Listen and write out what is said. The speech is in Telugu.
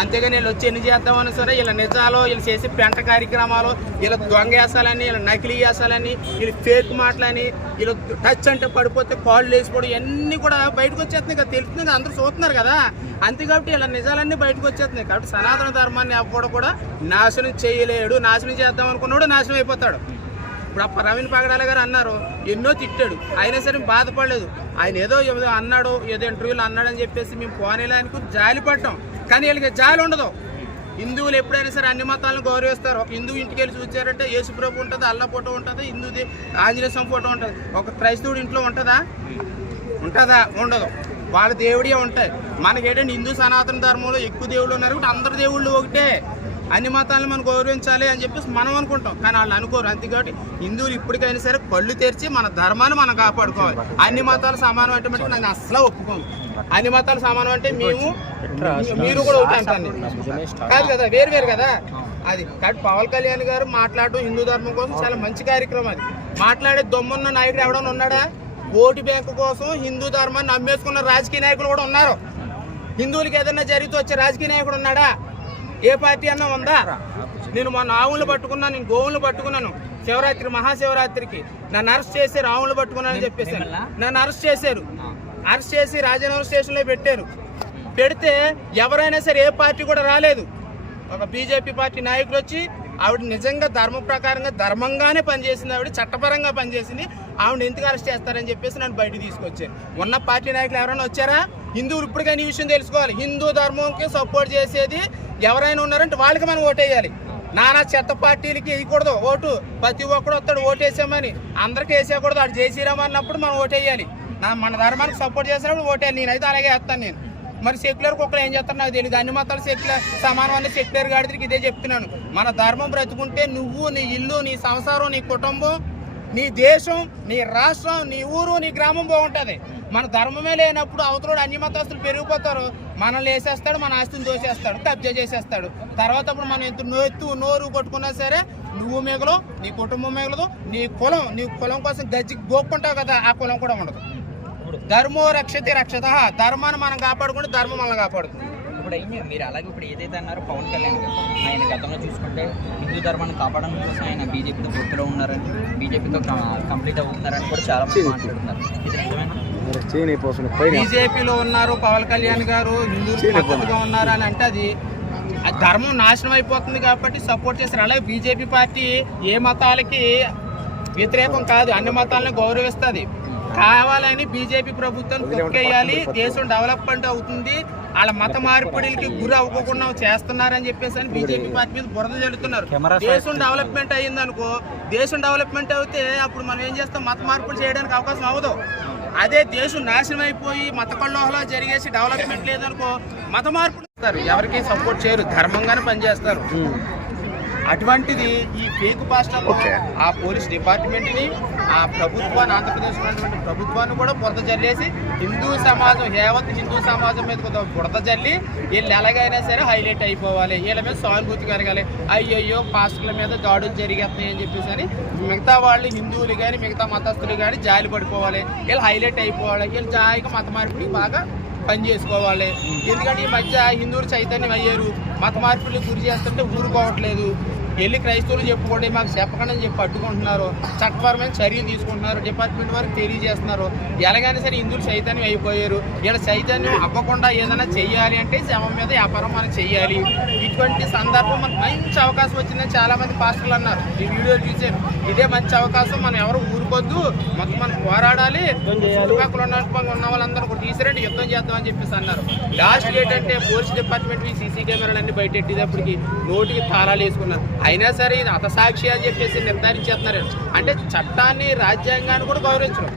అంతేగాని వీళ్ళు వచ్చి ఎన్ని చేద్దామని సరే వీళ్ళ నిజాలు, వీళ్ళు చేసే పెంట కార్యక్రమాలు, వీళ్ళ దొంగ వేసాలని, వీళ్ళ నకిలీ వేసాలని, వీళ్ళు ఫేక్ మాటలని, వీళ్ళు టచ్ అంటే పడిపోతే కాళ్ళు వేసిపోవడం ఇవన్నీ కూడా బయటకు వచ్చేస్తున్నాయి కదా, తెలుస్తుంది కదా, అందరూ చూస్తున్నారు కదా. అంతే కాబట్టి వీళ్ళ నిజాలన్నీ బయటకు వచ్చేస్తున్నాయి. కాబట్టి సనాతన ధర్మాన్ని ఎవ్వడు కూడా నాశనం చేయలేడు. నాశనం చేద్దాం అనుకున్నాడు నాశనం అయిపోతాడు. ఇప్పుడు ఆ ప్రవీణ్ పగడాల గారు అన్నారు, ఎన్నో తిట్టాడు, అయినా సరే బాధపడలేదు. ఆయన ఏదో అన్నాడు, ఏదో ఇంటర్వ్యూలో అన్నాడని చెప్పేసి మేము పోనేలానికి జాలి పడ్డాం. కానీ వీళ్ళకి జాలి ఉండదు. హిందువులు ఎప్పుడైనా సరే అన్ని మతాలను గౌరవిస్తారు. ఒక హిందువు ఇంటికి వెళ్ళి చూసారంటే యేసుప్రభు ఉంటుంది, అల్లా ఫోటో ఉంటుంది, హిందూది ఆంజనేయ స్వామి ఫోటో ఉంటుంది. ఒక క్రైస్తవుడు ఇంట్లో ఉంటుందా? ఉండదు. వాళ్ళ దేవుడే ఉంటాయి. మనకేంటంటే హిందూ సనాతన ధర్మంలో ఎక్కువ దేవుళ్ళు ఉన్నారు కాబట్టి అందరు దేవుళ్ళు ఒకటే, అన్ని మతాలను మనం గౌరవించాలి అని చెప్పేసి మనం అనుకుంటాం. కానీ వాళ్ళు అనుకోరు. అంతే కాబట్టి హిందువులు ఇప్పటికైనా సరే కళ్ళు తెరిచి మన ధర్మాన్ని మనం కాపాడుకోవాలి. అన్ని మతాలు సమానం అంటే మటుకు నేను అసలు ఒప్పుకోను. అన్ని మతాలు సమానం అంటే మీరు కూడా ఒకటి అంటాను కాదు కదా, వేరు కదా అది. కాబట్టి పవన్ కళ్యాణ్ గారు మాట్లాడడం హిందూ ధర్మం కోసం చాలా మంచి కార్యక్రమం. అది మాట్లాడే దమ్మున్న నాయకుడు ఎవడన్నా ఉన్నాడా? ఓటు బ్యాంకు కోసం హిందూ ధర్మాన్ని నమ్మేసుకున్న రాజకీయ నాయకులు కూడా ఉన్నారు. హిందువులకి ఏదైనా జరిగితే వచ్చే రాజకీయ నాయకుడు ఉన్నాడా? ఏ పార్టీ అన్నా ఉందా? నేను మొన్న ఆవులు పట్టుకున్నాను, నేను గోవులు పట్టుకున్నాను. శివరాత్రి మహాశివరాత్రికి నన్ను అరెస్ట్ చేసి ఆవులు పట్టుకున్నానని చెప్పేసాను. నన్ను అరెస్ట్ చేసి రాజనగరం స్టేషన్లో పెడితే ఎవరైనా సరే ఏ పార్టీ కూడా రాలేదు. ఒక బీజేపీ పార్టీ నాయకులు వచ్చి ఆవిడ నిజంగా ధర్మ ప్రకారంగా ధర్మంగానే పనిచేసింది, ఆవిడ చట్టపరంగా పనిచేసింది, ఆవిడ ఎందుకు అరెస్ట్ చేస్తారని చెప్పేసి నన్ను బయటకు తీసుకొచ్చారు. ఉన్న పార్టీ నాయకులు ఎవరైనా వచ్చారా? హిందువులు ఇప్పటికైనా ఈ విషయం తెలుసుకోవాలి. హిందూ ధర్మంకి సపోర్ట్ చేసేది ఎవరైనా ఉన్నారంటే వాళ్ళకి మనం ఓటేయాలి. నానా చెత్త పార్టీలకి వేయకూడదు ఓటు. ప్రతి ఒక్కడు వస్తాడు ఓటేసామని, అందరికీ వేసేయకూడదు. అటు జై శ్రీరామ్ అన్నప్పుడు మనం ఓటేయాలి. మన ధర్మానికి సపోర్ట్ చేసినప్పుడు ఓటేయాలి. నేనైతే అలాగే వేస్తాను. నేను మరి సెక్యులర్ కుక్కలు ఏం చేస్తాను నాకు తెలియదు. అన్ని మతాలు సెక్యులర్ సమానం అనే సెక్యులర్ గాడికి ఇదే చెప్తున్నాను. మన ధర్మం బ్రతుకుంటే నువ్వు, నీ ఇల్లు, నీ సంసారం, నీ కుటుంబం, నీ దేశం, నీ రాష్ట్రం, నీ ఊరు, నీ గ్రామం బాగుంటుంది. మన ధర్మమే లేనప్పుడు అవతలోడు అన్ని మతస్తులు పెరిగిపోతారు. మనల్ని వేసేస్తాడు, మన ఆస్తిని దోసేస్తాడు, కబ్జా చేసేస్తాడు. తర్వాత అప్పుడు మనం ఎంత నోరు కొట్టుకున్నా సరే నువ్వు మిగలవు, నీ కుటుంబం మిగలదు, నీ కులం కోసం గజ్జి గోక్కుంటావు కదా, ఆ కులం కూడా ఉండదు. ధర్మో రక్షతి రక్షత. ధర్మాన్ని మనం కాపాడుకుంటే ధర్మం మనల్ని కాపాడుతుంది. ఇప్పుడు మీరు అలాగే ఇప్పుడు ఏదైతే అన్నారో పవన్ కళ్యాణ్ గారు, ఆయన గతంలో చూసుకుంటే హిందూ ధర్మాన్ని కాపాడడం కోసం ఆయన బీజేపీతో పొత్తులో ఉన్నారని, బీజేపీతో కంప్లీట్ అవుతున్నారని కూడా చాలా మంది మాట్లాడుతున్నారు. ఇది నిజమేనా? బీజేపీలో ఉన్నారు పవన్ కళ్యాణ్ గారు, హిందూగా ఉన్నారు అని అంటే అది ధర్మం నాశనం అయిపోతుంది కాబట్టి సపోర్ట్ చేస్తారు. అలాగే బీజేపీ పార్టీ ఏ మతాలకి వ్యతిరేకం కాదు, అన్ని మతాలను గౌరవిస్తుంది. కావాలని బీజేపీ ప్రభుత్వం తొక్కేయాలి, దేశం డెవలప్మెంట్ అవుతుంది, వాళ్ళ మత మార్పిడికి గురి అవ్వకుండా చేస్తున్నారని చెప్పేసి అని బీజేపీ పార్టీ మీద బురద జల్లుతున్నారు. దేశం డెవలప్మెంట్ అయ్యింది అనుకో, దేశం డెవలప్మెంట్ అయితే అప్పుడు మనం ఏం చేస్తాం, మత మార్పులు చేయడానికి అవకాశం అవ్వదు. అదే దేశం నాశనం అయిపోయి మత కల్లోహలా జరిగేసి డెవలప్మెంట్ లేదనుకో, మత మార్పులు ఇస్తారు, ఎవరికి సపోర్ట్ చేయరు, ధర్మంగానే పనిచేస్తారు. అటువంటిది ఈ ఫేక్ పాస్టర్లు ఆ పోలీస్ డిపార్ట్మెంట్ని, ఆ ప్రభుత్వాన్ని, ఆంధ్రప్రదేశ్ ఉన్నటువంటి ప్రభుత్వాన్ని కూడా బురద జల్లేసి హిందూ సమాజం, యావత్ హిందూ సమాజం మీద బురద జల్లి వీళ్ళు ఎలాగైనా సరే హైలైట్ అయిపోవాలి, వీళ్ళ మీద సానుభూతి కలగాలి. అయ్యయ్యో పాస్టర్ల మీద దాడులు జరిగేస్తున్నాయి అని చెప్పేసి అని మిగతా వాళ్ళు హిందువులు కానీ మిగతా మతస్థులు కానీ జాలి పడిపోవాలి, వీళ్ళు హైలైట్ అయిపోవాలి, వీళ్ళు జాయిగా మత మార్పిడికి బాగా పని చేసుకోవాలి. ఎందుకంటే ఈ మధ్య హిందువులు చైతన్యం అయ్యారు, మత మార్పులు గురి చేస్తుంటే ఊరుకోవట్లేదు. వెళ్ళి క్రైస్తవులు చెప్పుకోండి, మాకు చెప్పకండి అని చెప్పి అడ్డుకుంటున్నారు, చట్టపరమైన చర్యలు తీసుకుంటున్నారు, డిపార్ట్మెంట్ వారికి తెలియజేస్తున్నారు. ఎలాగైనా సరే హిందువులు చైతన్యం అయిపోయారు. ఇలా చైతన్యం అవ్వకుండా ఏదైనా చెయ్యాలి అంటే శవం మీద వ్యాపారం మనం చెయ్యాలి. ఇటువంటి సందర్భం మనకు మంచి అవకాశం వచ్చిందని చాలామంది పాస్టర్లు అన్నారు. ఈ వీడియోలు చూసాను, ఇదే మంచి అవకాశం, మనం ఎవరు ఊరుకోద్దు, మొత్తం మనం పోరాడాలి, చుట్టుపక్కల ఉన్న వాళ్ళందరూ కూడా తీసిరండి, యుద్ధం చేద్దామని చెప్పేసి అన్నారు. లాస్ట్ ఏంటంటే పోలీస్ డిపార్ట్మెంట్ సీసీ కెమెరాలు అన్ని బయటెట్టేటప్పటికి నోటికి తాళాలు వేసుకున్నారు. అయినా సరే ఇది హతసాక్షి అని చెప్పేసి నిర్ధారించేస్తున్నారు. అంటే చట్టాన్ని, రాజ్యాంగాన్ని కూడా గౌరవించడం.